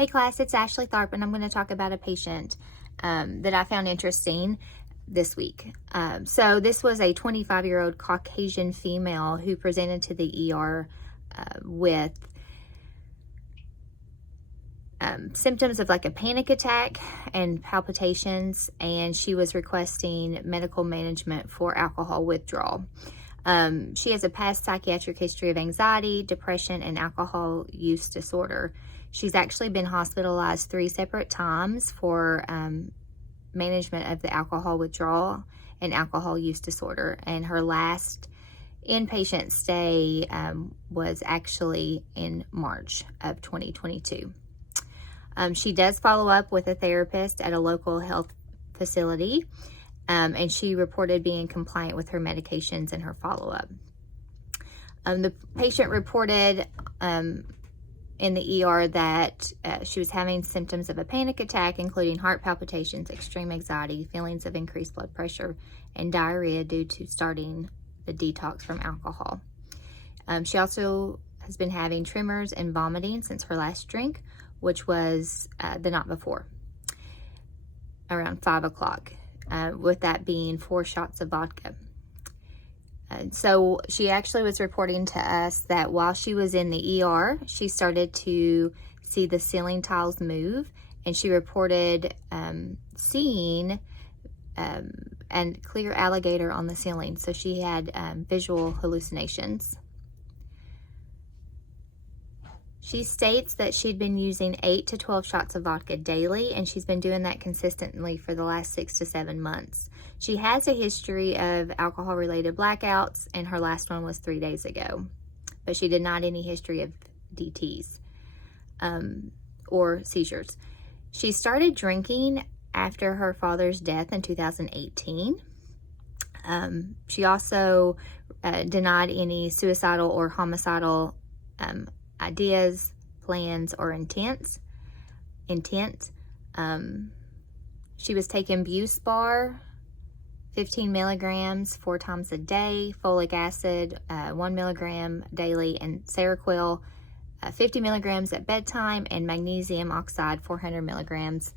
Hey class, it's Ashley Tharp, and I'm going to talk about a patient that I found interesting this week. So this was a 25-year-old Caucasian female who presented to the ER with symptoms of like a panic attack and palpitations, and she was requesting medical management for alcohol withdrawal. She has a past psychiatric history of anxiety, depression, and alcohol use disorder. She's actually been hospitalized 3 separate times for management of the alcohol withdrawal and alcohol use disorder. And her last inpatient stay was actually in March of 2022. She does follow up with a therapist at a local health facility, and she reported being compliant with her medications and her follow-up. The patient reported in the ER that she was having symptoms of a panic attack, including heart palpitations, extreme anxiety, feelings of increased blood pressure, and diarrhea due to starting the detox from alcohol. She also has been having tremors and vomiting since her last drink, which was the night before, around 5 o'clock, with that being 4 shots of vodka. So she actually was reporting to us that while she was in the ER, she started to see the ceiling tiles move, and she reported seeing a clear alligator on the ceiling. So she had visual hallucinations. She states that she'd been using 8 to 12 shots of vodka daily, and she's been doing that consistently for the last 6 to 7 months. She has a history of alcohol-related blackouts, and her last one was 3 days ago. But she did not any history of DTs or seizures. She started drinking after her father's death in 2018. She also denied any suicidal or homicidal ideas, plans, or intent. She was taking Buspar, 15 milligrams 4 times a day, folic acid, 1 milligram daily, and Seroquel, 50 milligrams at bedtime, and magnesium oxide, 400 milligrams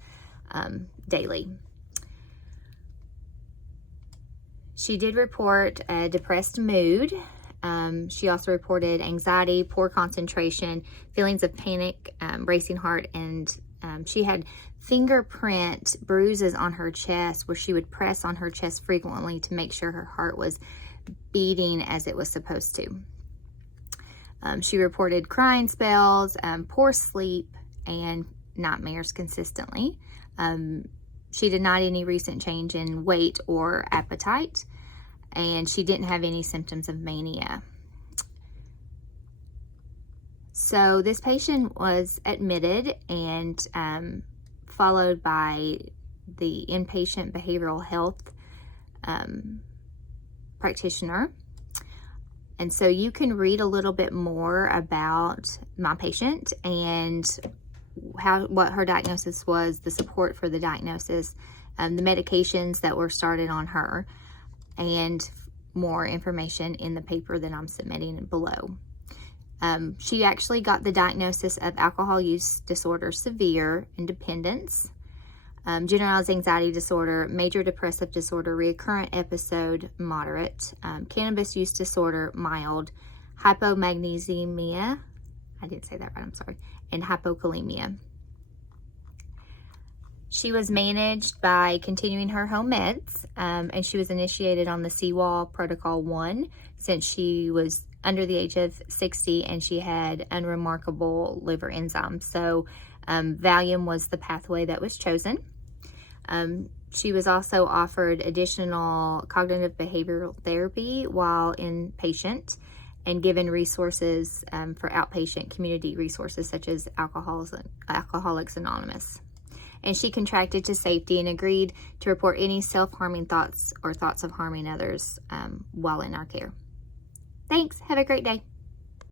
daily. She did report a depressed mood. She also reported anxiety, poor concentration, feelings of panic, racing heart, and she had fingerprint bruises on her chest where she would press on her chest frequently to make sure her heart was beating as it was supposed to. She reported crying spells, poor sleep, and nightmares consistently. She denied any recent change in weight or appetite, and she didn't have any symptoms of mania. So this patient was admitted and followed by the inpatient behavioral health practitioner. And so you can read a little bit more about my patient and what her diagnosis was, the support for the diagnosis, the medications that were started on her, and more information in the paper that I'm submitting below. She actually got the diagnosis of alcohol use disorder severe and dependence, generalized anxiety disorder, major depressive disorder, recurrent episode moderate, cannabis use disorder mild, hypomagnesemia, I didn't say that right, I'm sorry, and hypokalemia. She was managed by continuing her home meds, and she was initiated on the CWAL Protocol 1 since she was under the age of 60 and she had unremarkable liver enzymes. So Valium was the pathway that was chosen. She was also offered additional cognitive behavioral therapy while inpatient and given resources for outpatient community resources such as Alcoholics Anonymous. And she contracted to safety and agreed to report any self-harming thoughts or thoughts of harming others while in our care. Thanks. Have a great day.